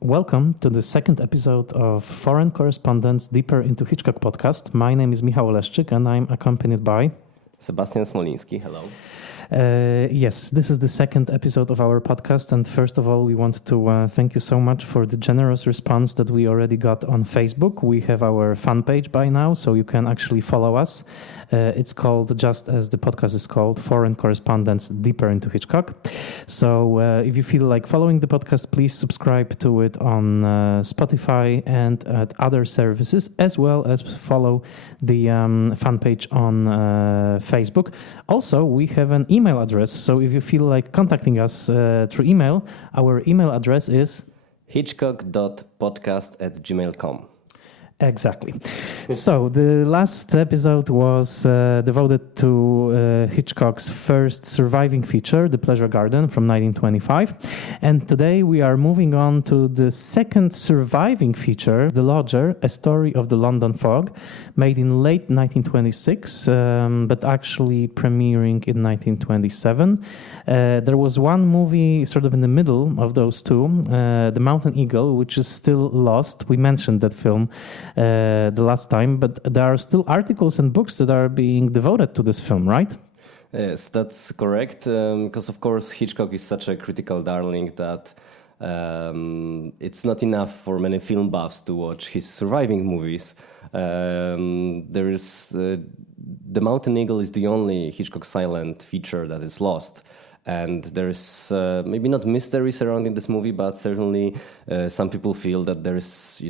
Welcome to the second episode of Foreign Correspondents Deeper into Hitchcock podcast. My name is Michał Oleszczyk and I'm accompanied by Sebastian Smoliński. Hello. Yes, this is the second episode of our podcast, and first of all, we want to thank you so much for the generous response that we already got on Facebook. We have our fan page by now, so you can actually follow us. It's called, just as the podcast is called, Foreign Correspondents Deeper into Hitchcock. So if you feel like following the podcast, please subscribe to it on Spotify and at other services, as well as follow the fan page on Facebook. Also, we have an email address, so if you feel like contacting us through email, our email address is hitchcock.podcast@gmail.com. Exactly. So the last episode was devoted to Hitchcock's first surviving feature, The Pleasure Garden from 1925. And today we are moving on to the second surviving feature, The Lodger, A Story of the London Fog, made in late 1926, but actually premiering in 1927. There was one movie sort of in the middle of those two, The Mountain Eagle, which is still lost. We mentioned that film the last time, but there are still articles and books that are being devoted to this film, right? Yes, that's correct. Because of course Hitchcock is such a critical darling that it's not enough for many film buffs to watch his surviving movies. There is The Mountain Eagle is the only Hitchcock silent feature that is lost. And there's maybe not mystery surrounding this movie, but certainly some people feel that there is,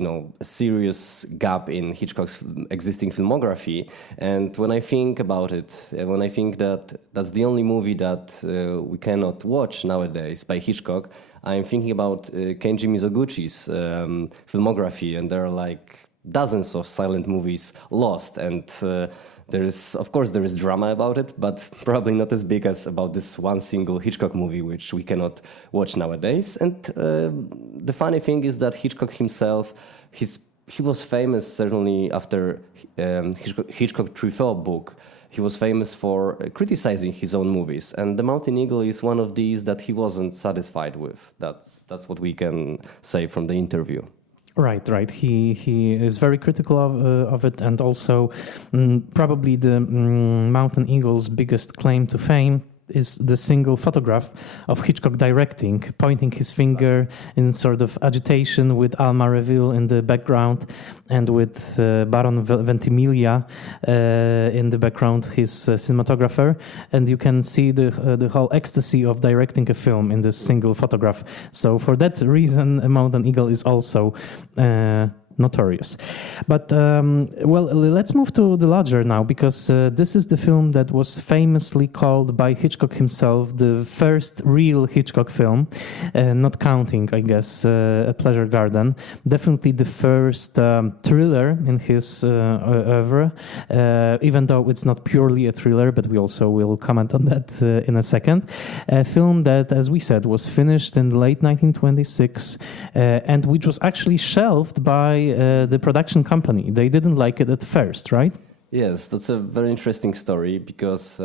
a serious gap in Hitchcock's existing filmography. And when I think about it, when I think that that's the only movie that we cannot watch nowadays by Hitchcock, I'm thinking about Kenji Mizoguchi's filmography, and there are like dozens of silent movies lost, and there is drama about it, but probably not as big as about this one single Hitchcock movie, which we cannot watch nowadays. And the funny thing is that Hitchcock himself, he was famous certainly after Hitchcock Truffaut book. He was famous for criticizing his own movies, and The Mountain Eagle is one of these that he wasn't satisfied with. That's what we can say from the interview. Right. He is very critical of it, and also probably the Mountain Eagle's biggest claim to fame is the single photograph of Hitchcock directing, pointing his finger in sort of agitation with Alma Reville in the background and with Baron Ventimiglia in the background, his cinematographer. And you can see the whole ecstasy of directing a film in this single photograph. So for that reason, Mountain Eagle is also notorious. But, let's move to The Lodger now, because this is the film that was famously called by Hitchcock himself the first real Hitchcock film, not counting, I guess, A Pleasure Garden. Definitely the first thriller in his oeuvre, even though it's not purely a thriller, but we also will comment on that in a second. A film that, as we said, was finished in late 1926, and which was actually shelved by the production company. They didn't like it at first, right? Yes, that's a very interesting story, because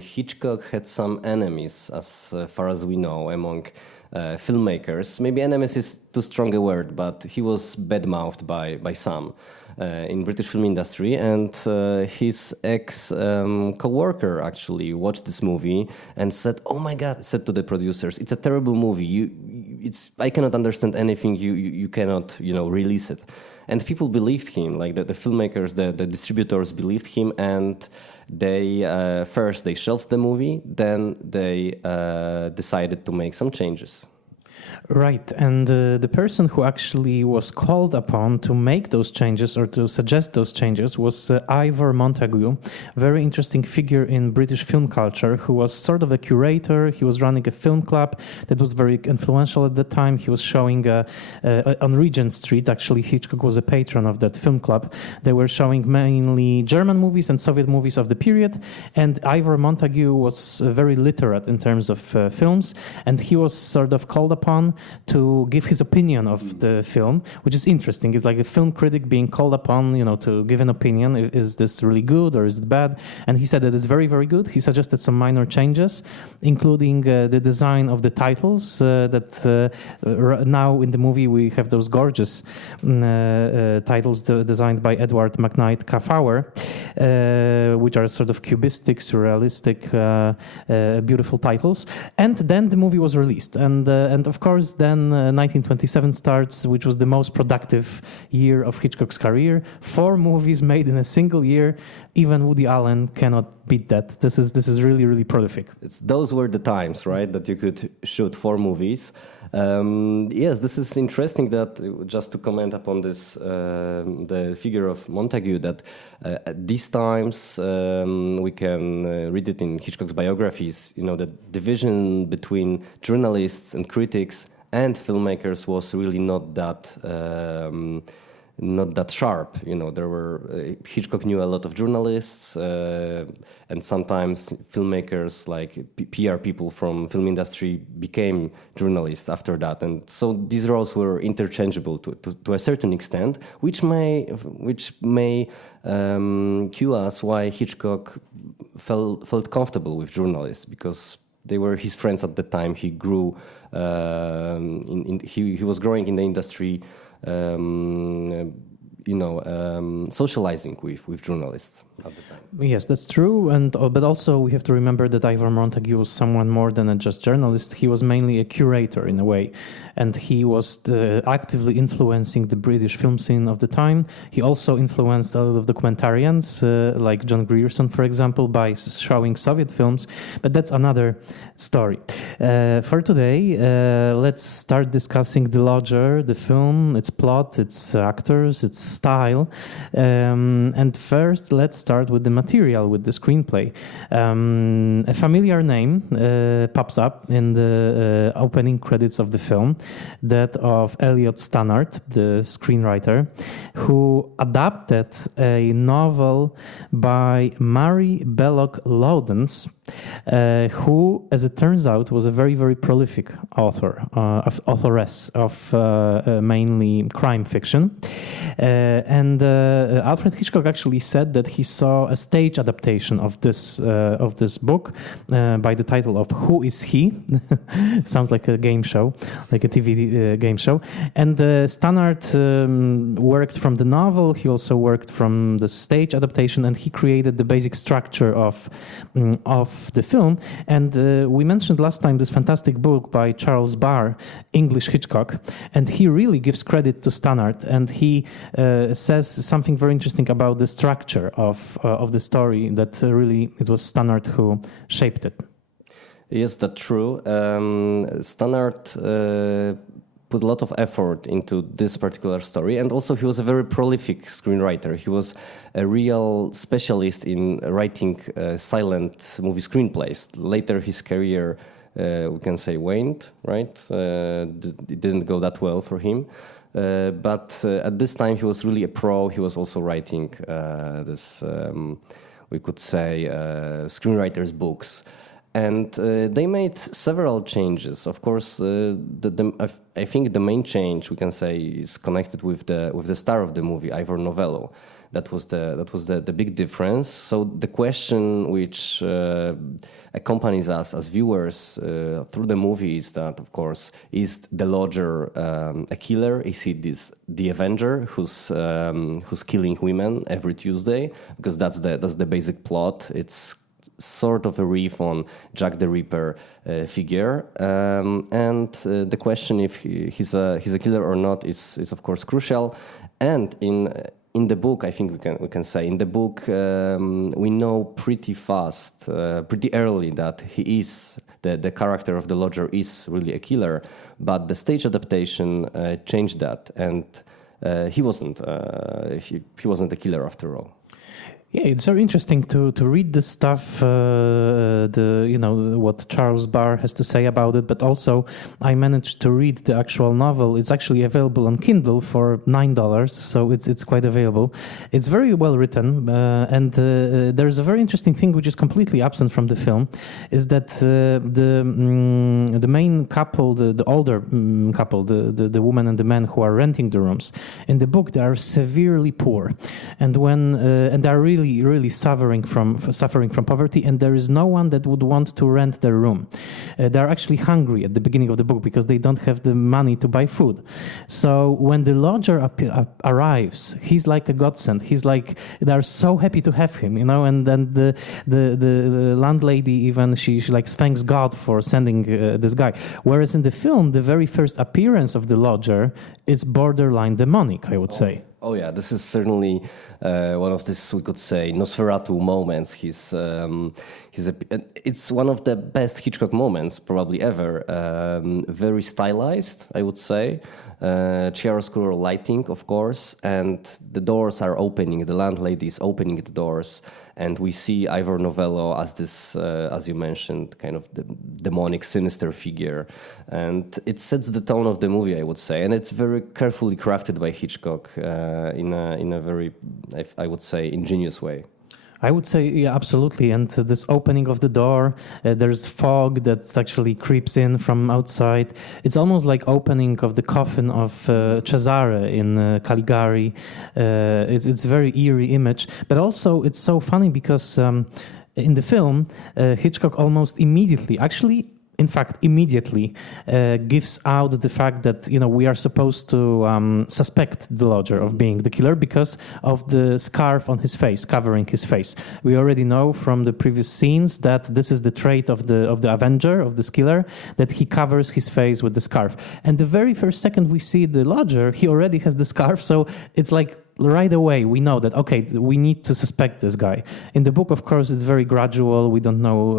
Hitchcock had some enemies, as far as we know, among filmmakers. Maybe enemies is too strong a word, but he was badmouthed by some in British film industry, and his co-worker actually watched this movie and said, "Oh my God!" said to the producers, "It's a terrible movie. I cannot understand anything. You cannot, release it." And people believed him, like the filmmakers, the distributors believed him, and they first they shelved the movie, then they decided to make some changes. Right, and the person who actually was called upon to make those changes or to suggest those changes was Ivor Novello, very interesting figure in British film culture, who was sort of a curator. He was running a film club that was very influential at the time. He was showing on Regent Street, actually Hitchcock was a patron of that film club. They were showing mainly German movies and Soviet movies of the period, and Ivor Novello was very literate in terms of films, and he was sort of called upon upon to give his opinion of the film, which is interesting. It's like a film critic being called upon, to give an opinion. Is this really good or is it bad? And he said that it's very, very good. He suggested some minor changes, including the design of the titles. Now in the movie we have those gorgeous titles designed by Edward McKnight Kaufauer, which are sort of cubistic, surrealistic, beautiful titles. And then the movie was released, and of course then 1927 starts, which was the most productive year of Hitchcock's career. 4 movies made in a single year. Even Woody Allen cannot beat that. This is really, really prolific. Those were the times, right, that you could shoot 4 movies. Yes, this is interesting. That just to comment upon this, the figure of Montague, that at these times we can read it in Hitchcock's biographies. The division between journalists and critics and filmmakers was really not that sharp. There were Hitchcock knew a lot of journalists, and sometimes filmmakers, like PR people from film industry, became journalists after that, and so these roles were interchangeable to a certain extent, which may cue us why Hitchcock felt comfortable with journalists, because they were his friends at the time. He grew, he was growing in the industry. Socializing with journalists at the time. Yes, that's true, but also we have to remember that Ivor Montague was someone more than a just journalist. He was mainly a curator in a way, and he was actively influencing the British film scene of the time. He also influenced a lot of documentarians, like John Grierson, for example, by showing Soviet films, but that's another story. For today, let's start discussing The Lodger, the film, its plot, its actors, its style. And first, let's start with the material, with the screenplay. A familiar name pops up in the opening credits of the film, that of Elliot Stannard, the screenwriter, who adapted a novel by Mary Belloc Loudons, who, as it turns out, was a very, very prolific authoress of mainly crime fiction. And Alfred Hitchcock actually said that he saw a stage adaptation of this book by the title of Who Is He? Sounds like a game show, like a TV game show. And Stannard worked from the novel. He also worked from the stage adaptation, and he created the basic structure of the film. And we mentioned last time this fantastic book by Charles Barr, English Hitchcock, and he really gives credit to Stannard, and he says something very interesting about the structure of the story, that really it was Stannard who shaped it. Yes, that's true. Stannard put a lot of effort into this particular story, and also he was a very prolific screenwriter. He was a real specialist in writing silent movie screenplays. Later his career, we can say, waned, right? It didn't go that well for him. But at this time he was really a pro. He was also writing we could say, screenwriters' books. And they made several changes. Of course, I think the main change, we can say, is connected with the star of the movie, Ivor Novello. That was the big difference. So the question which accompanies us as viewers through the movie is that, of course, is the Lodger a killer? Is he the Avenger who's killing women every Tuesday? Because that's the basic plot. It's sort of a riff on Jack the Ripper figure, and the question if he's a killer or not is of course crucial. And in the book, I think we can say in the book we know pretty fast, pretty early, that he is the character of the Lodger is really a killer, but the stage adaptation changed that, and he wasn't a killer after all. Yeah, it's very interesting to read the stuff, what Charles Barr has to say about it. But also, I managed to read the actual novel. It's actually available on Kindle for $9, so it's quite available. It's very well written, and there's a very interesting thing which is completely absent from the film, is that the main couple, the older couple, the woman and the man who are renting the rooms, in the book they are severely poor, and they are really suffering from poverty, and there is no one that would want to rent their room. They're actually hungry at the beginning of the book because they don't have the money to buy food. So when the lodger arrives, he's like a godsend. He's like, they're so happy to have him, and then the landlady even she like thanks God for sending this guy. Whereas in the film, the very first appearance of the lodger is borderline demonic, I would say. Oh yeah, this is certainly one of this, we could say, Nosferatu moments. It's one of the best Hitchcock moments probably ever. Very stylized, I would say. Chiaroscuro lighting, of course, and the doors are opening. The landlady is opening the doors, and we see Ivor Novello as this, as you mentioned, kind of the demonic, sinister figure, and it sets the tone of the movie, I would say, and it's very carefully crafted by Hitchcock in a very, I would say, ingenious way. I would say, yeah, absolutely. And this opening of the door, there's fog that actually creeps in from outside. It's almost like opening of the coffin of Cesare in Caligari. It's a very eerie image. But also, it's so funny because in the film, Hitchcock almost immediately, immediately gives out the fact that we are supposed to suspect the lodger of being the killer because of the scarf on his face, covering his face. We already know from the previous scenes that this is the trait of the Avenger, of this killer, that he covers his face with the scarf. And the very first second we see the lodger, he already has the scarf, so it's like right away we know that, okay, we need to suspect this guy. In the book, of course, it's very gradual. We don't know,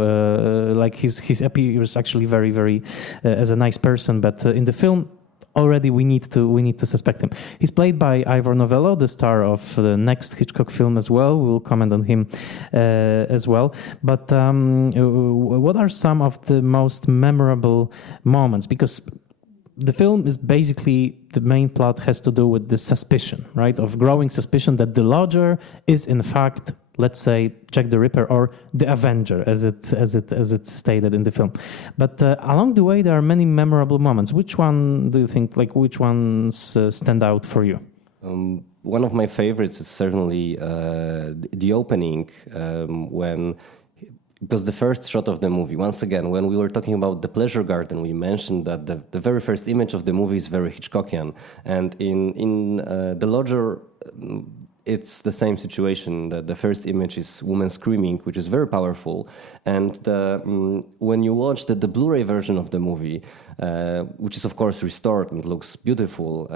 like he appears actually very, very as a nice person, but in the film already we need to suspect him. He's played by Ivor Novello, the star of the next Hitchcock film as well. We'll comment on him as well. But what are some of the most memorable moments? Because the film is basically, the main plot has to do with the suspicion, right? Of growing suspicion that the lodger is in fact, let's say, Jack the Ripper or the Avenger, as it's stated in the film. But along the way, there are many memorable moments. Which one do you think, which ones stand out for you? One of my favorites is certainly the opening because the first shot of the movie, once again, when we were talking about the pleasure garden, we mentioned that the very first image of the movie is very Hitchcockian. And in The Lodger, it's the same situation. The first image is woman screaming, which is very powerful. And when you watch the Blu-ray version of the movie, which is of course restored and looks beautiful,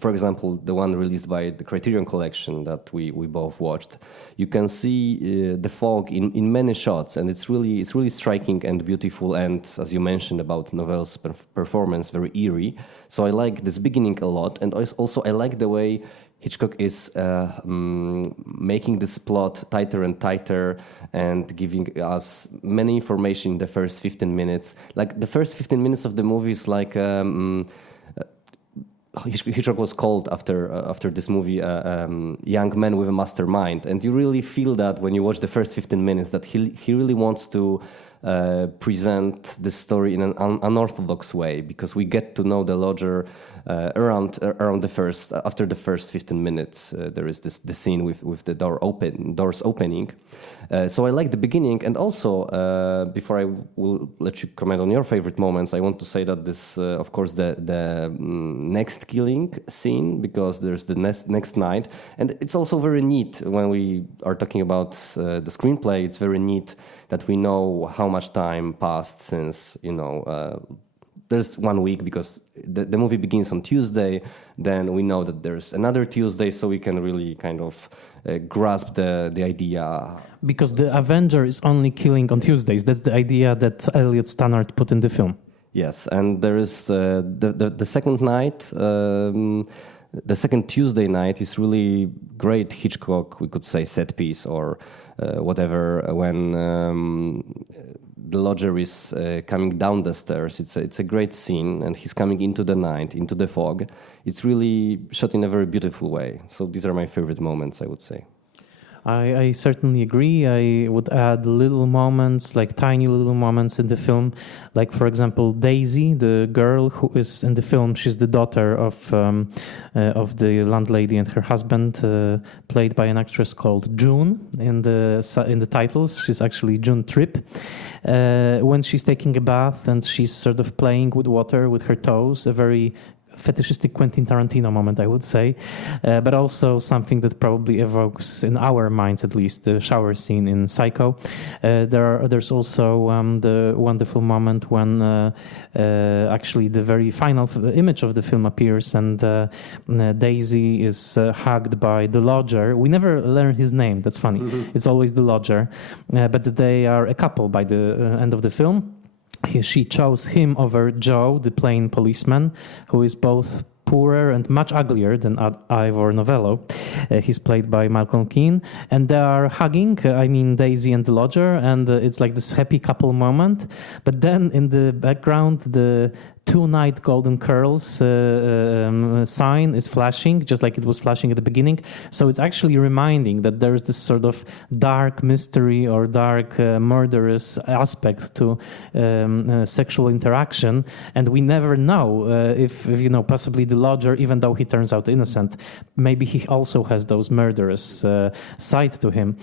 for example, the one released by the Criterion Collection that we both watched, you can see the fog in many shots, and it's really striking and beautiful. And as you mentioned about Novello's performance, very eerie. So I like this beginning a lot, and also I like the way Hitchcock is making this plot tighter and tighter and giving us many information in the first 15 minutes. Like the first 15 minutes of the movie is like Hitchcock was called after this movie young man with a mastermind, and you really feel that when you watch the first 15 minutes that he really wants to present this story in an unorthodox way, because we get to know the lodger after the first 15 minutes. There is the scene with the doors opening. So I like the beginning, and also before I will let you comment on your favorite moments, I want to say that this, of course, the next killing scene, because there's the next night, and it's also very neat when we are talking about the screenplay. It's very neat that we know how much time passed since, there's 1 week, because the movie begins on Tuesday. Then we know that there's another Tuesday, so we can really kind of grasp the idea. Because the Avenger is only killing on Tuesdays. That's the idea that Elliot Stannard put in the film. Yes, and there is the second night. the second Tuesday night is really great Hitchcock, we could say, set piece or whatever, when the lodger is coming down the stairs. It's a great scene, and he's coming into the night, into the fog. It's really shot in a very beautiful way. So these are my favorite moments, I would say. I certainly agree. I would add little moments, like tiny little moments in the film. Like, for example, Daisy, the girl who is in the film, she's the daughter of the landlady and her husband, played by an actress called June in the titles. She's actually June Tripp. When she's taking a bath and she's sort of playing with water with her toes, a very fetishistic Quentin Tarantino moment, I would say, but also something that probably evokes, in our minds at least, the shower scene in Psycho. There's also the wonderful moment when actually the very final image of the film appears, and Daisy is hugged by the lodger. We never learn his name, that's funny. Mm-hmm. It's always the lodger, but they are a couple by the end of the film. She chose him over Joe, the plain policeman, who is both poorer and much uglier than Ivor Novello. He's played by Malcolm Keane. And they are hugging, Daisy and the lodger, and it's like this happy couple moment. But then in the background, the two-night golden curls sign is flashing, just like it was flashing at the beginning. So it's actually reminding that there's this sort of dark mystery or dark murderous aspect to sexual interaction. And we never know if possibly the lodger, even though he turns out innocent, maybe he also has those murderous side to him.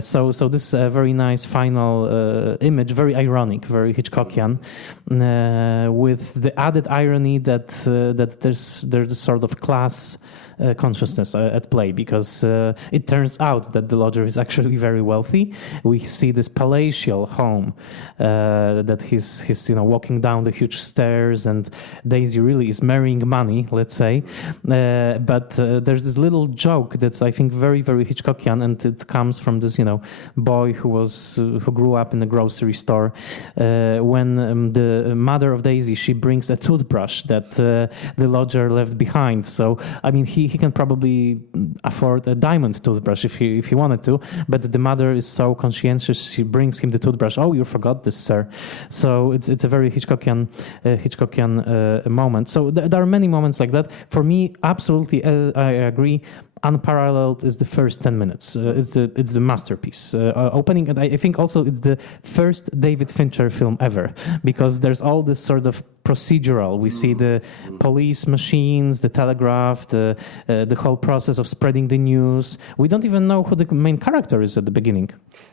So this is a very nice final image, very ironic, very Hitchcockian. With the added irony that there's a sort of class consciousness at play, because it turns out that the lodger is actually very wealthy. We see this palatial home that he's walking down the huge stairs, and Daisy really is marrying money, let's say. But there's this little joke that's, I think, very, very Hitchcockian, and it comes from this boy who grew up in a grocery store. When the mother of Daisy, she brings a toothbrush that the lodger left behind. So he can probably afford a diamond toothbrush if he wanted to, but the mother is so conscientious, she brings him the toothbrush. Oh, you forgot this, sir. So it's a very Hitchcockian moment. So there are many moments like that. For me, absolutely, I agree. Unparalleled is the first 10 minutes. It's the masterpiece opening, and I think also it's the first David Fincher film ever, because there's all this sort of procedural. We see the police machines, the telegraph, the whole process of spreading the news. We don't even know who the main character is at the beginning.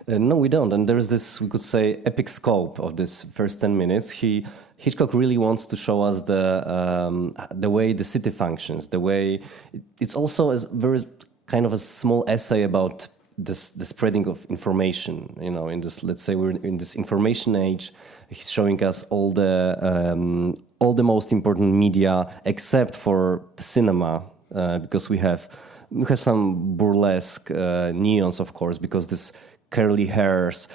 No, we don't. And there's this, we could say, epic scope of this first 10 minutes. Hitchcock really wants to show us the way the city functions, the way it's also a very kind of a small essay about the spreading of information. In this, let's say we're in this information age. He's showing us all the most important media except for the cinema, because we have some burlesque neons, of course, because this curly hairs.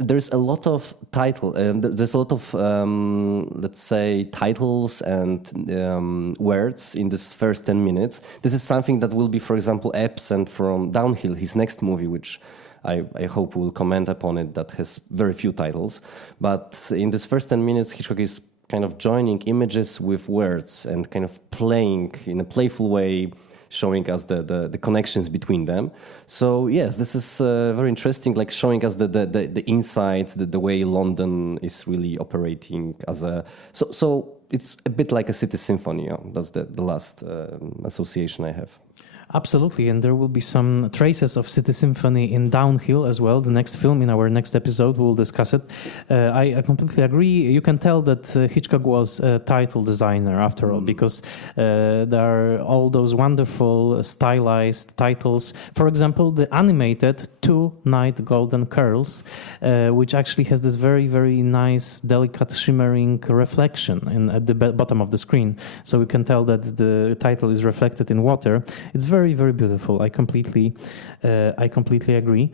There's a lot of there's a lot of let's say titles and words in this first 10 minutes. This is something that will be, for example, absent from Downhill, his next movie, which I hope we'll comment upon it, that has very few titles. But in this first 10 minutes, Hitchcock is kind of joining images with words and kind of playing in a playful way, showing us the connections between them. So yes, this is very interesting, like showing us the insights, the way London is really operating as a... So it's a bit like a city symphony. That's the last association I have. Absolutely, and there will be some traces of City Symphony in Downhill as well, the next film. In our next episode, we'll discuss it. I completely agree. You can tell that Hitchcock was a title designer after all, because there are all those wonderful stylized titles. For example, the animated Two Night Golden Curls, which actually has this very, very nice, delicate, shimmering reflection at the bottom of the screen. So you can tell that the title is reflected in water. It's very very, very beautiful. I completely agree.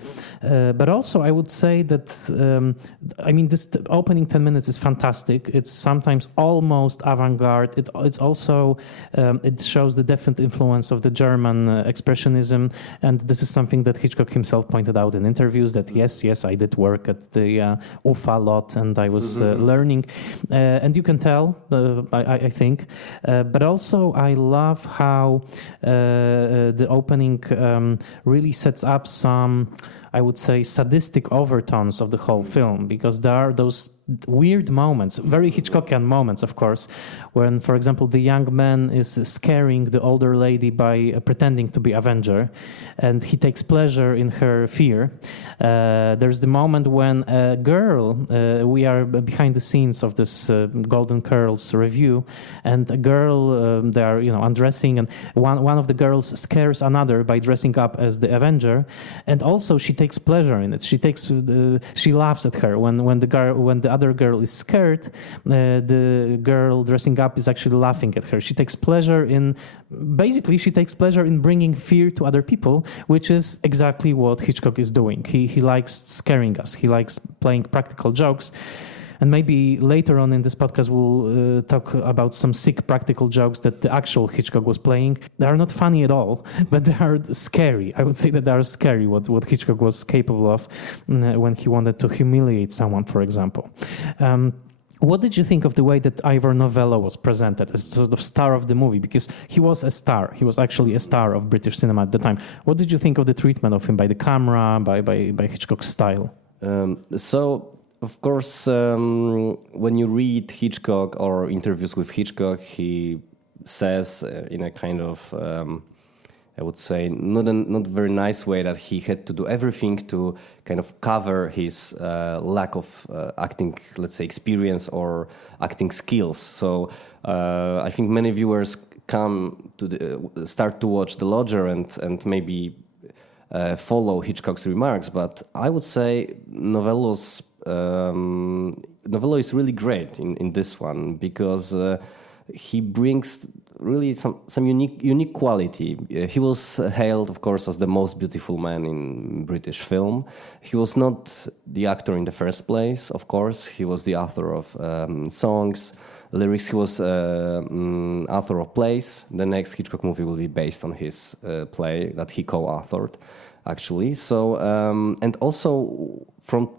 But also, I would say that this opening 10 minutes is fantastic. It's sometimes almost avant-garde. It's also it shows the definite influence of the German expressionism, and this is something that Hitchcock himself pointed out in interviews. That yes, I did work at the UFA lot, and I was learning, and you can tell. I think, but also I love how the opening really sets up some, I would say, sadistic overtones of the whole film, because there are those weird moments, very Hitchcockian moments, of course, when, for example, the young man is scaring the older lady by pretending to be Avenger, and he takes pleasure in her fear. There's the moment when a girl, we are behind the scenes of this Golden Curls review, and a girl, they are undressing, and one of the girls scares another by dressing up as the Avenger, and also she takes pleasure in it. She laughs at her when the other girl is scared. The girl dressing up is actually laughing at her. She takes pleasure in bringing fear to other people, which is exactly what Hitchcock is doing. He likes scaring us. He likes playing practical jokes. And maybe later on in this podcast, we'll talk about some sick practical jokes that the actual Hitchcock was playing. They are not funny at all, but they are scary. I would say that they are scary, what Hitchcock was capable of when he wanted to humiliate someone, for example. What did you think of the way that Ivor Novello was presented as sort of star of the movie? Because he was a star. He was actually a star of British cinema at the time. What did you think of the treatment of him by the camera, by Hitchcock's style? Of course, when you read Hitchcock or interviews with Hitchcock, he says in a kind of, I would say, not very nice way that he had to do everything to kind of cover his lack of acting, let's say, experience or acting skills. So I think many viewers come to start to watch The Lodger and maybe follow Hitchcock's remarks, but I would say Novello is really great in this one, because he brings really some unique quality. He was hailed, of course, as the most beautiful man in British film. He was not the actor in the first place, of course. He was the author of songs, lyrics. He was author of plays. The next Hitchcock movie will be based on his play that he co-authored, actually. So, and also from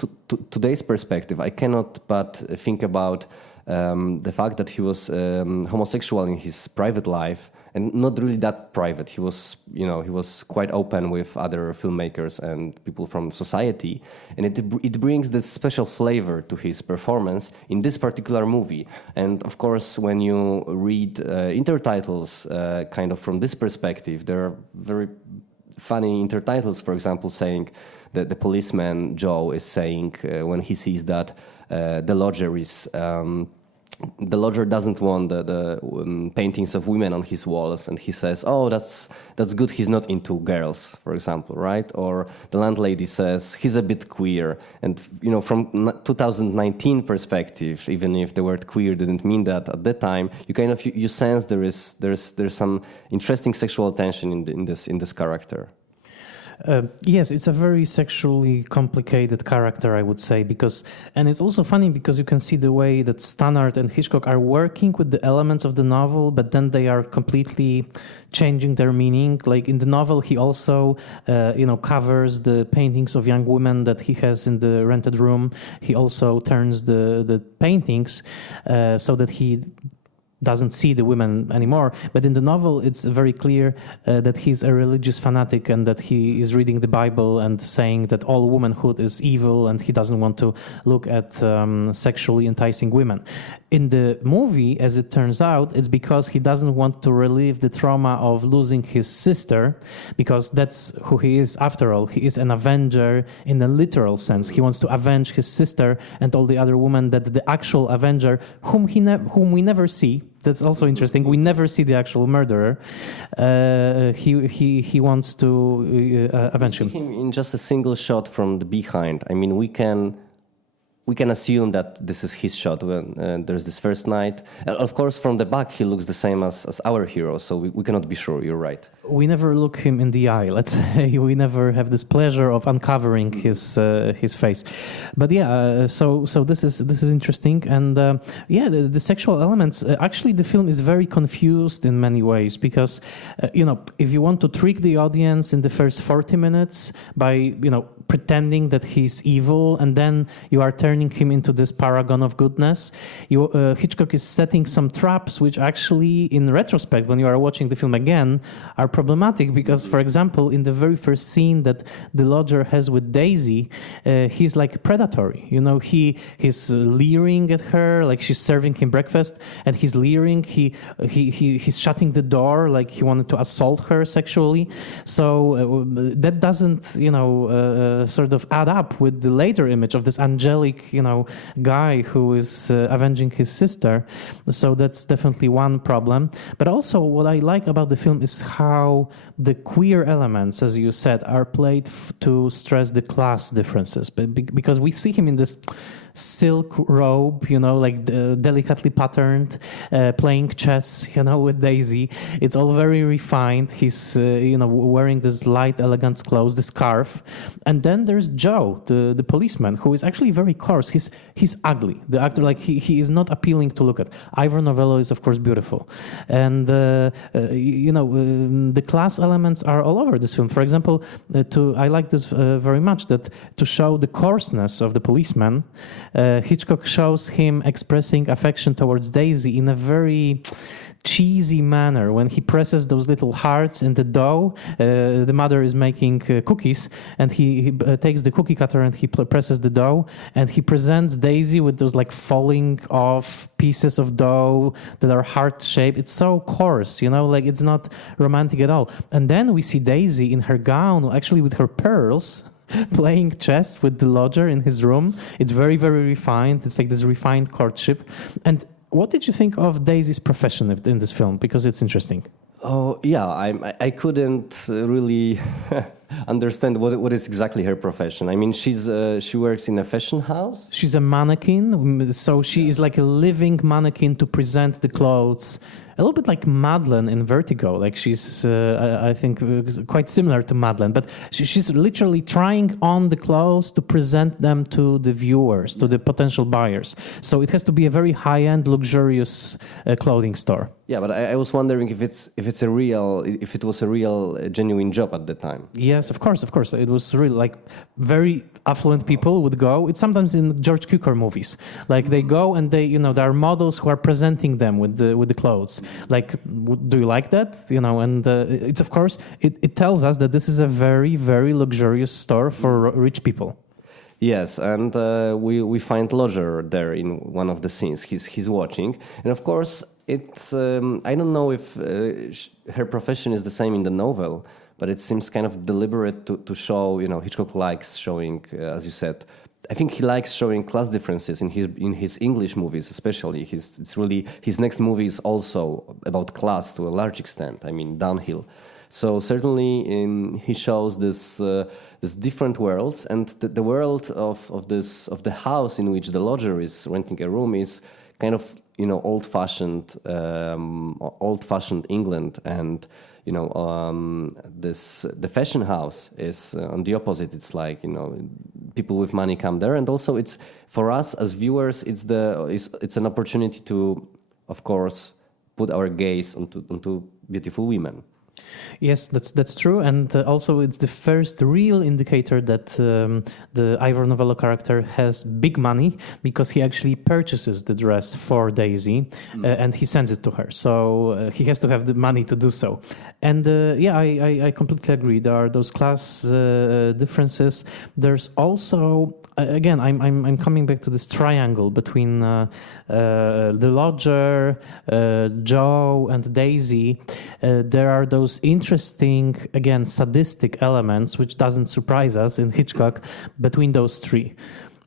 today's perspective, I cannot but think about the fact that he was homosexual in his private life, and not really that private. He was, he was quite open with other filmmakers and people from society, and it brings this special flavor to his performance in this particular movie. And of course, when you read intertitles, kind of from this perspective, there are very funny intertitles. For example, saying that the policeman Joe is saying when he sees that the lodger is. The lodger doesn't want the paintings of women on his walls, and he says, "Oh, that's good. He's not into girls," for example, right? Or the landlady says he's a bit queer, and from 2019 perspective, even if the word queer didn't mean that at that time, you sense there's some interesting sexual tension in this character. Yes, it's a very sexually complicated character, I would say, and it's also funny because you can see the way that Stannard and Hitchcock are working with the elements of the novel, but then they are completely changing their meaning. Like in the novel, he also, covers the paintings of young women that he has in the rented room. He also turns the paintings so that he doesn't see the women anymore. But in the novel, it's very clear that he's a religious fanatic and that he is reading the Bible and saying that all womanhood is evil and he doesn't want to look at sexually enticing women. In the movie, as it turns out, it's because he doesn't want to relive the trauma of losing his sister, because that's who he is after all. He is an avenger in a literal sense. He wants to avenge his sister and all the other women that the actual avenger, whom we never see. That's also interesting. We never see the actual murderer. He wants to avenge him. In just a single shot from the behind. I mean, we can we can assume that this is his shot when there's this first night. Of course, from the back, he looks the same as our hero, so we cannot be sure. You're right. We never look him in the eye, let's say. We never have this pleasure of uncovering his face. But yeah, so this is interesting. And the sexual elements, actually the film is very confused in many ways because, if you want to trick the audience in the first 40 minutes by, pretending that he's evil, and then you are turning him into this paragon of goodness. Hitchcock is setting some traps, which actually, in retrospect, when you are watching the film again, are problematic because, for example, in the very first scene that the lodger has with Daisy, he's like predatory. He's leering at her, like she's serving him breakfast, and he's leering. He's shutting the door, like he wanted to assault her sexually. So that doesn't, sort of add up with the later image of this angelic, guy who is avenging his sister. So that's definitely one problem. But also what I like about the film is how the queer elements, as you said, are played to stress the class differences. Because we see him in this silk robe, delicately patterned, playing chess, with Daisy. It's all very refined. He's, wearing this light, elegant clothes, the scarf. And then there's Joe, the policeman, who is actually very coarse. He's ugly. The actor, he is not appealing to look at. Ivor Novello is, of course, beautiful. And, the class elements are all over this film. For example, I like this very much, that to show the coarseness of the policeman, Hitchcock shows him expressing affection towards Daisy in a very cheesy manner. When he presses those little hearts in the dough, the mother is making cookies, and he takes the cookie cutter and he presses the dough, and he presents Daisy with those falling off pieces of dough that are heart-shaped. It's so coarse, it's not romantic at all. And then we see Daisy in her gown, actually with her pearls, playing chess with the lodger in his room. It's very, very refined. It's like this refined courtship. And what did you think of Daisy's profession in this film? Because it's interesting. Oh, yeah. I couldn't really understand what is exactly her profession. I mean, she works in a fashion house. She's a mannequin. So she is like a living mannequin to present the clothes. A little bit like Madeleine in Vertigo. Like she's, I think, quite similar to Madeleine. But she's literally trying on the clothes to present them to the viewers, to the potential buyers. So it has to be a very high-end, luxurious clothing store. Yeah, but I was wondering if it was a real, genuine job at the time. Yes, of course. It was really very affluent people would go. It's sometimes in George Cukor movies. They go and there are models who are presenting them with the clothes. Do you like that? And it's, of course, it tells us that this is a very, very luxurious store for rich people. Yes, and we find Lodger there in one of the scenes. He's watching, and of course, it's I don't know if her profession is the same in the novel, but it seems kind of deliberate to show. Hitchcock likes showing, as you said. I think he likes showing class differences in his English movies, especially. His next movie is also about class to a large extent. I mean, Downhill. So certainly, he shows this different worlds, and the world of the house in which the lodger is renting a room is kind of old-fashioned England, and the fashion house is on the opposite. It's like people with money come there, and also it's for us as viewers, it's an opportunity to, of course, put our gaze onto beautiful women. Yes, that's true, and also it's the first real indicator that the Ivor Novello character has big money, because he actually purchases the dress for Daisy and he sends it to her. So he has to have the money to do so. And I completely agree. There are those class differences. There's also, again, I'm coming back to this triangle between the lodger, Joe, and Daisy. There are those interesting, again, sadistic elements, which doesn't surprise us in Hitchcock, between those three.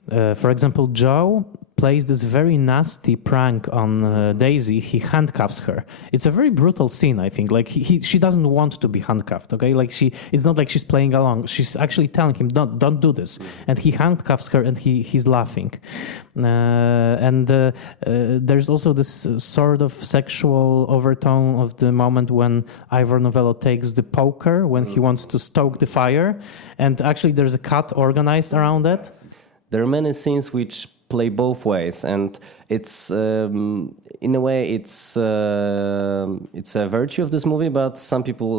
For example, Joe plays this very nasty prank on Daisy. He handcuffs her. It's a very brutal scene, I think. Like she doesn't want to be handcuffed. Okay, like it's not like she's playing along. She's actually telling him, don't do this, and he handcuffs her, and he's laughing. There's also this sort of sexual overtone of the moment when Ivor Novello takes the poker when he wants to stoke the fire, and actually there's a cut organized around that. There are many scenes which play both ways, and it's in a way it's a virtue of this movie, but some people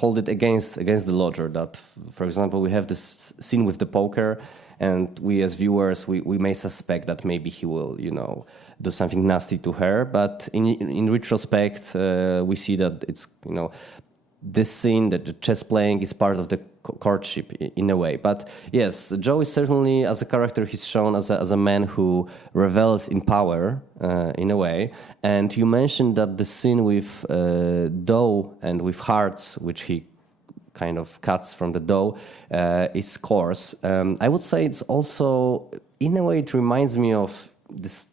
hold it against the lodger. That, for example, we have this scene with the poker, and we as viewers we may suspect that maybe he will do something nasty to her, but in retrospect we see that it's this scene, that the chess playing is part of the courtship in a way. But yes, Joe is certainly, as a character, he's shown as a man who revels in power in a way. And you mentioned that the scene with dough and with hearts, which he kind of cuts from the dough, is coarse. I would say it's also, in a way, it reminds me of this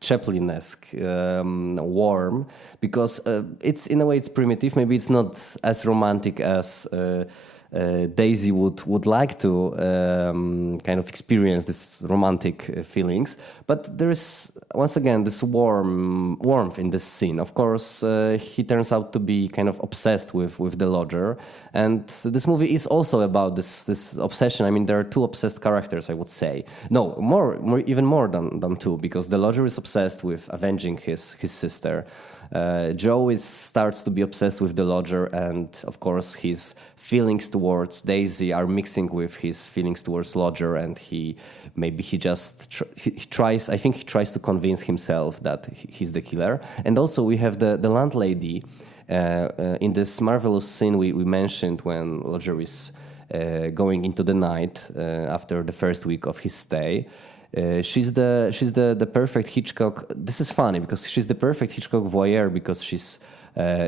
Chaplin-esque warm, because it's in a way it's primitive. Maybe it's not as romantic as Daisy would like to kind of experience this romantic feelings, but there is once again this warmth in this scene. Of course, he turns out to be kind of obsessed with the lodger, and this movie is also about this obsession. I mean, there are two obsessed characters, I would say. No, even more than two, because the lodger is obsessed with avenging his sister. Joe starts to be obsessed with the lodger, and of course his feelings towards Daisy are mixing with his feelings towards lodger, and he tries to convince himself that he's the killer. And also we have the landlady in this marvelous scene we mentioned when lodger is going into the night after the first week of his stay. She's the perfect Hitchcock. This is funny because she's the perfect Hitchcock voyeur, because she's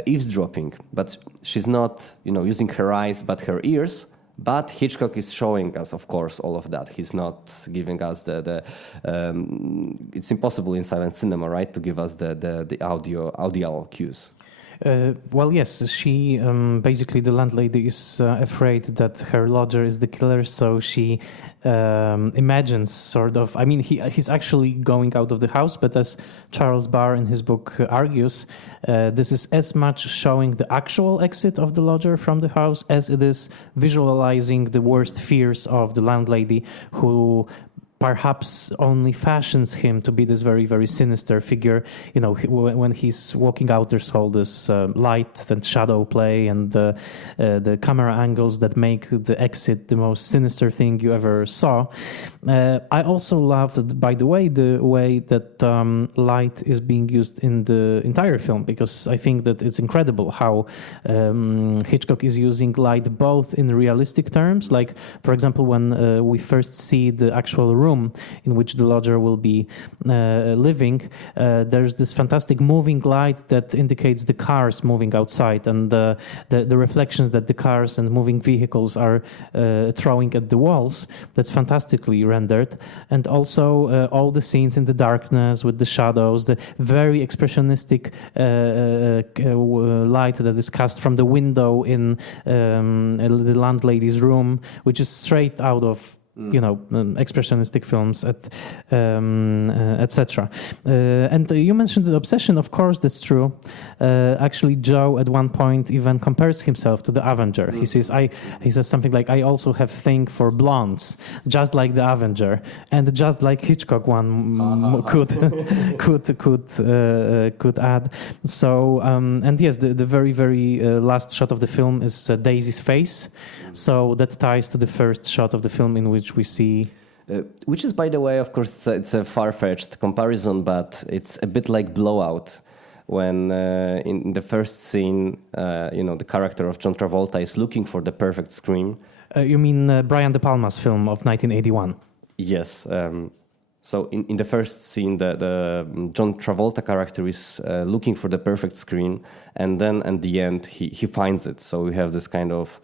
eavesdropping, but she's not using her eyes but her ears. But Hitchcock is showing us, of course, all of that. He's not giving us the it's impossible in silent cinema, right, to give us the audio cues. Well, yes, she basically, the landlady is afraid that her lodger is the killer, so she imagines sort of. I mean, he's actually going out of the house, but as Charles Barr in his book argues, this is as much showing the actual exit of the lodger from the house as it is visualizing the worst fears of the landlady, who perhaps only fashions him to be this very, very sinister figure. When he's walking out, there's all this light and shadow play and the camera angles that make the exit the most sinister thing you ever saw. I also loved, by the way that light is being used in the entire film, because I think that it's incredible how Hitchcock is using light both in realistic terms, like, for example, when we first see the actual room in which the lodger will be living, there's this fantastic moving light that indicates the cars moving outside and the reflections that the cars and moving vehicles are throwing at the walls. That's fantastically rendered. And also all the scenes in the darkness with the shadows, the very expressionistic light that is cast from the window in the landlady's room, which is straight out of expressionistic films, etc. And you mentioned the obsession. Of course, that's true. Actually, Joe at one point even compares himself to the Avenger. He says something like, "I also have thing for blondes, just like the Avenger, and just like Hitchcock one could add." So and yes, the very very last shot of the film is Daisy's face. So that ties to the first shot of the film in which we see. Which is, by the way, of course, it's a far-fetched comparison, but it's a bit like Blowout, when in the first scene, the character of John Travolta is looking for the perfect scream. You mean Brian De Palma's film of 1981? Yes. So in the first scene, the John Travolta character is looking for the perfect scream, and then at the end he finds it. So we have this kind of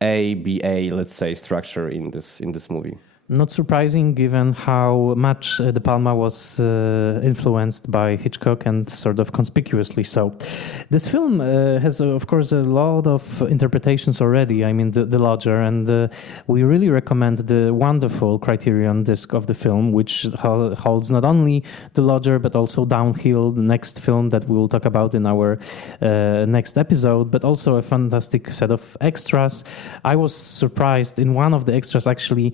ABA, let's say, structure in this movie. Not surprising, given how much De Palma was influenced by Hitchcock, and sort of conspicuously so. This film has, of course, a lot of interpretations already. I mean, The Lodger, and we really recommend the wonderful Criterion disc of the film, which holds not only The Lodger, but also Downhill, the next film that we will talk about in our next episode, but also a fantastic set of extras. I was surprised in one of the extras, actually,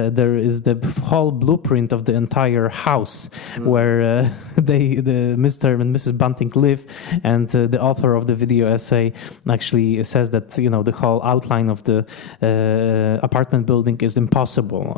there is the whole blueprint of the entire house where the Mr. and Mrs. Bunting live, and the author of the video essay actually says that the whole outline of the apartment building is impossible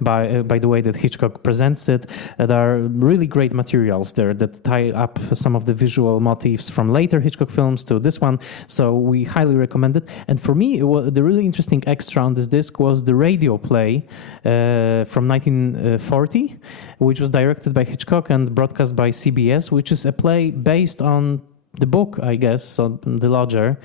by the way that Hitchcock presents it. There are really great materials there that tie up some of the visual motifs from later Hitchcock films to this one, so we highly recommend it. And for me, the really interesting extra on this disc was the radio play from 1940, which was directed by Hitchcock and broadcast by CBS, which is a play based on the book, I guess, on The Lodger,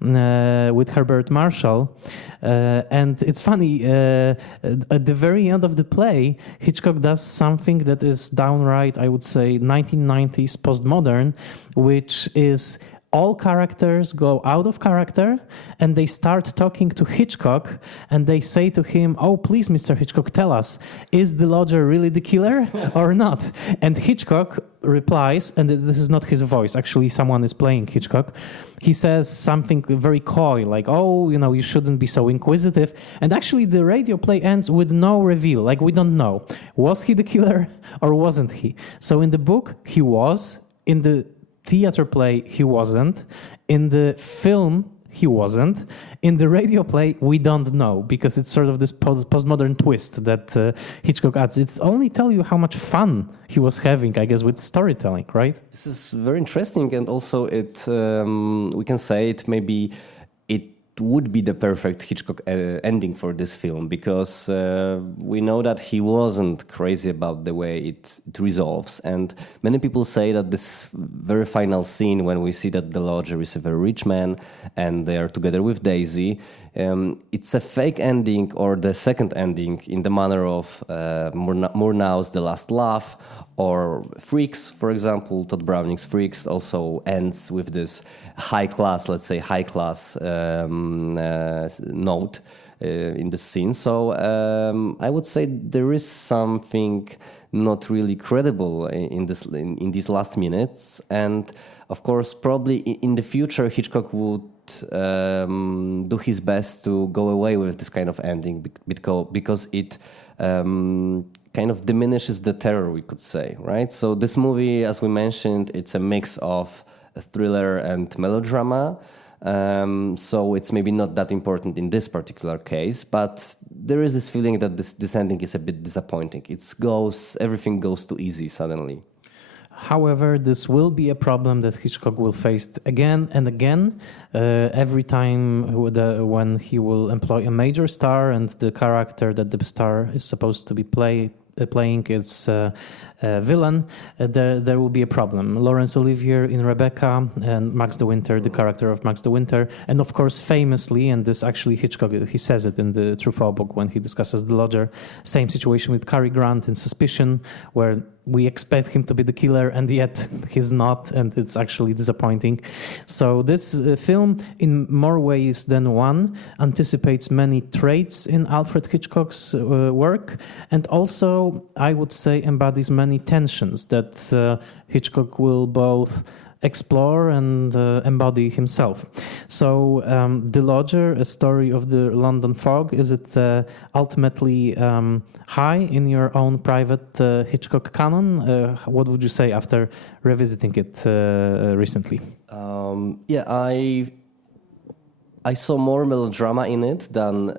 with Herbert Marshall. And it's funny, at the very end of the play, Hitchcock does something that is downright, I would say, 1990s postmodern, which is all characters go out of character and they start talking to Hitchcock, and they say to him, "Oh, please, Mr. Hitchcock, tell us, is the lodger really the killer or not?" And Hitchcock replies, and this is not his voice, actually someone is playing Hitchcock. He says something very coy, like, "Oh, you shouldn't be so inquisitive." And actually the radio play ends with no reveal, like we don't know. Was he the killer or wasn't he? So in the book, he was. In the theater play, he wasn't. In the film, he wasn't. In the radio play, we don't know, because it's sort of this postmodern twist that Hitchcock adds. It's only tell you how much fun he was having, I guess, with storytelling, right? This is very interesting, and also we can say it would be the perfect Hitchcock ending for this film, because we know that he wasn't crazy about the way it resolves, and many people say that this very final scene when we see that the lodger is a very rich man and they are together with Daisy, it's a fake ending, or the second ending, in the manner of Murnau's The Last Laugh, or Freaks, for example. Todd Browning's Freaks also ends with this high class note in the scene. So I would say there is something not really credible in these last minutes, and of course probably in the future Hitchcock would do his best to go away with this kind of ending, because it kind of diminishes the terror, we could say, right? So this movie, as we mentioned, it's a mix of a thriller and melodrama. So it's maybe not that important in this particular case, but there is this feeling that this ending is a bit disappointing. Everything goes too easy suddenly. However, this will be a problem that Hitchcock will face again and again every time when he will employ a major star, and the character that the star is supposed to be playing is a villain. There will be a problem. Laurence Olivier in Rebecca, and Max de Winter, the character of Max de Winter, and of course famously, and this actually Hitchcock, he says it in the Truffaut book when he discusses The Lodger, same situation with Cary Grant in Suspicion, where we expect him to be the killer and yet he's not, and it's actually disappointing. So this film, in more ways than one, anticipates many traits in Alfred Hitchcock's work, and also, I would say, embodies many tensions that Hitchcock will both explore and embody himself. So The Lodger, a story of the London fog, is it ultimately high in your own private Hitchcock canon? What would you say after revisiting it recently? I saw more melodrama in it than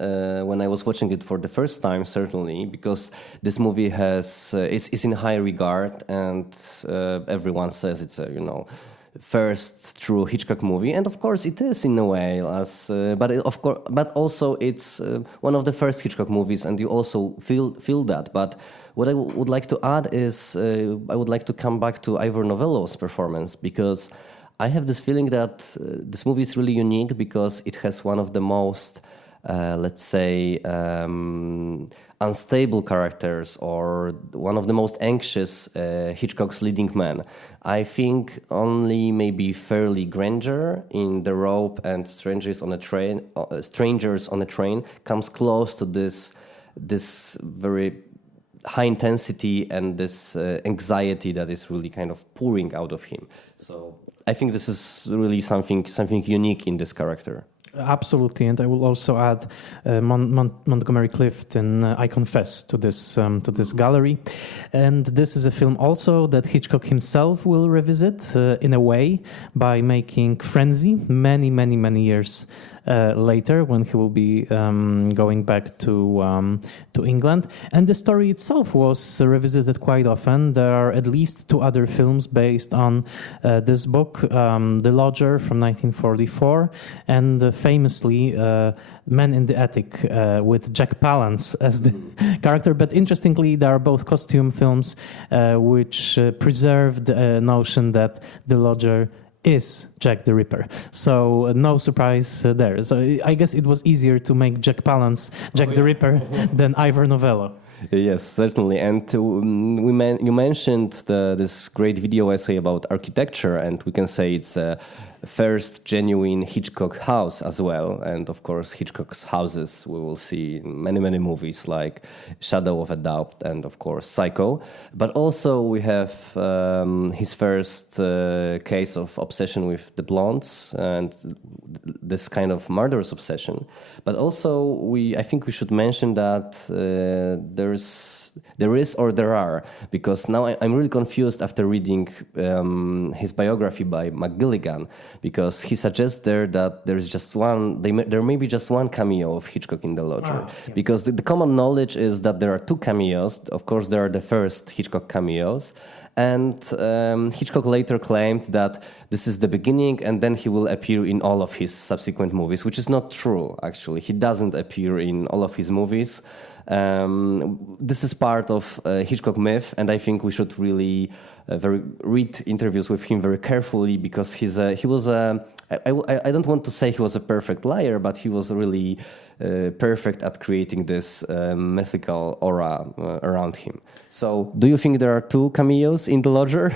when I was watching it for the first time, certainly, because this movie is in high regard, and everyone says it's a first true Hitchcock movie, and of course it is in a way, but also it's one of the first Hitchcock movies, and you also feel that. But what I would like to add is I would like to come back to Ivor Novello's performance, because I have this feeling that this movie is really unique because it has one of the most let's say, unstable characters or one of the most anxious Hitchcock's leading man. I think only maybe Fairly Granger in The Rope and Strangers on a Train comes close to this very high intensity and this anxiety that is really kind of pouring out of him. So I think this is really something unique in this character. Absolutely, and I will also add Montgomery Clift in I Confess to this gallery. And this is a film also that Hitchcock himself will revisit in a way by making Frenzy many years later, when he will be going back to England. And the story itself was revisited quite often. There are at least 2 other films based on this book, The Lodger from 1944, and famously Men in the Attic with Jack Palance as the character. But interestingly, they are both costume films which preserve the notion that the Lodger is Jack the Ripper. So no surprise there. So I guess it was easier to make Jack Palance Jack the Ripper than Ivor Novello. Yes, certainly. And you mentioned this great video essay about architecture, and we can say it's a first genuine Hitchcock house as well. And of course, Hitchcock's houses we will see in many movies like Shadow of a Doubt and of course Psycho. But also we have his first case of obsession with the blondes and this kind of murderous obsession. But also I think we should mention that there are, because now I'm really confused after reading his biography by McGilligan, because he suggests there that there may be just one cameo of Hitchcock in The Lodger. Because the common knowledge is that there are 2 cameos. Of course, there are the first Hitchcock cameos. And Hitchcock later claimed that this is the beginning and then he will appear in all of his subsequent movies, which is not true, actually. He doesn't appear in all of his movies. This is part of Hitchcock myth, and I think we should really read interviews with him very carefully, because I don't want to say he was a perfect liar, but he was really perfect at creating this mythical aura around him. So, do you think there are 2 cameos in The Lodger?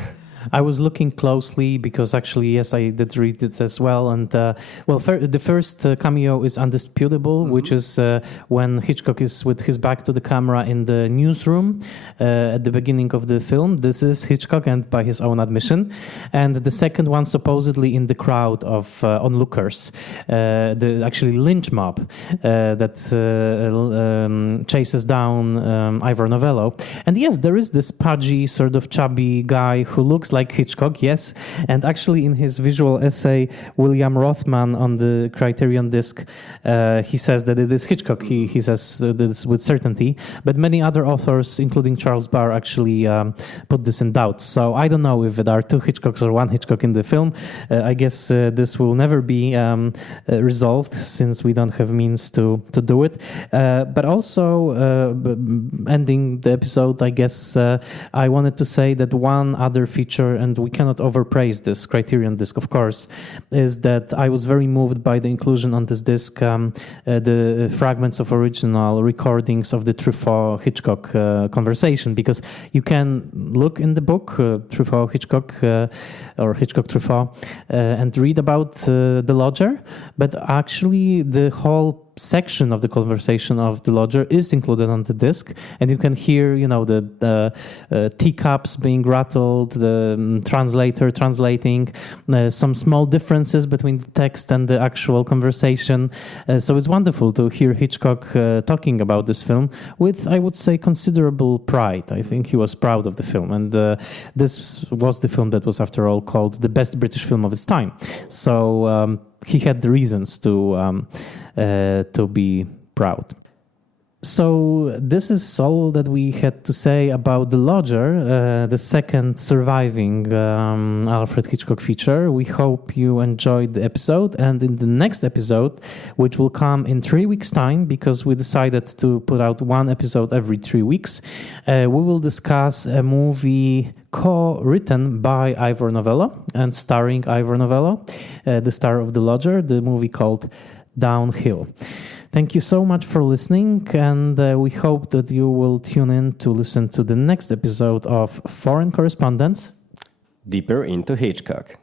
I was looking closely because actually, yes, I did read it as well. And the first cameo is undisputable, which is when Hitchcock is with his back to the camera in the newsroom at the beginning of the film. This is Hitchcock, and by his own admission. And the second one, supposedly in the crowd of onlookers, the actually lynch mob that chases down Ivor Novello. And yes, there is this pudgy, sort of chubby guy who looks like Hitchcock, yes. And actually in his visual essay, William Rothman on the Criterion disc, he says that it is Hitchcock. He says this with certainty. But many other authors, including Charles Barr, actually put this in doubt. So I don't know if there are 2 Hitchcocks or 1 Hitchcock in the film. I guess this will never be resolved, since we don't have means to do it. But also, ending the episode, I guess I wanted to say that one other feature, and we cannot overpraise this Criterion disc, of course, is that I was very moved by the inclusion on this disc the fragments of original recordings of the Truffaut-Hitchcock conversation, because you can look in the book Truffaut-Hitchcock or Hitchcock-Truffaut and read about The Lodger, but actually the whole section of the conversation of The Lodger is included on the disc, and you can hear, the teacups being rattled, the translator translating, some small differences between the text and the actual conversation. So it's wonderful to hear Hitchcock talking about this film with, I would say, considerable pride. I think he was proud of the film, and this was the film that was, after all, called the best British film of its time. So he had the reasons to be proud. So this is all that we had to say about The Lodger, the second surviving Alfred Hitchcock feature. We hope you enjoyed the episode, and in the next episode, which will come in 3 weeks' time, because we decided to put out 1 episode every 3 weeks, we will discuss a movie co-written by Ivor Novello and starring Ivor Novello, the star of The Lodger, the movie called Downhill. Thank you so much for listening, and we hope that you will tune in to listen to the next episode of Foreign Correspondence. Deeper into Hitchcock.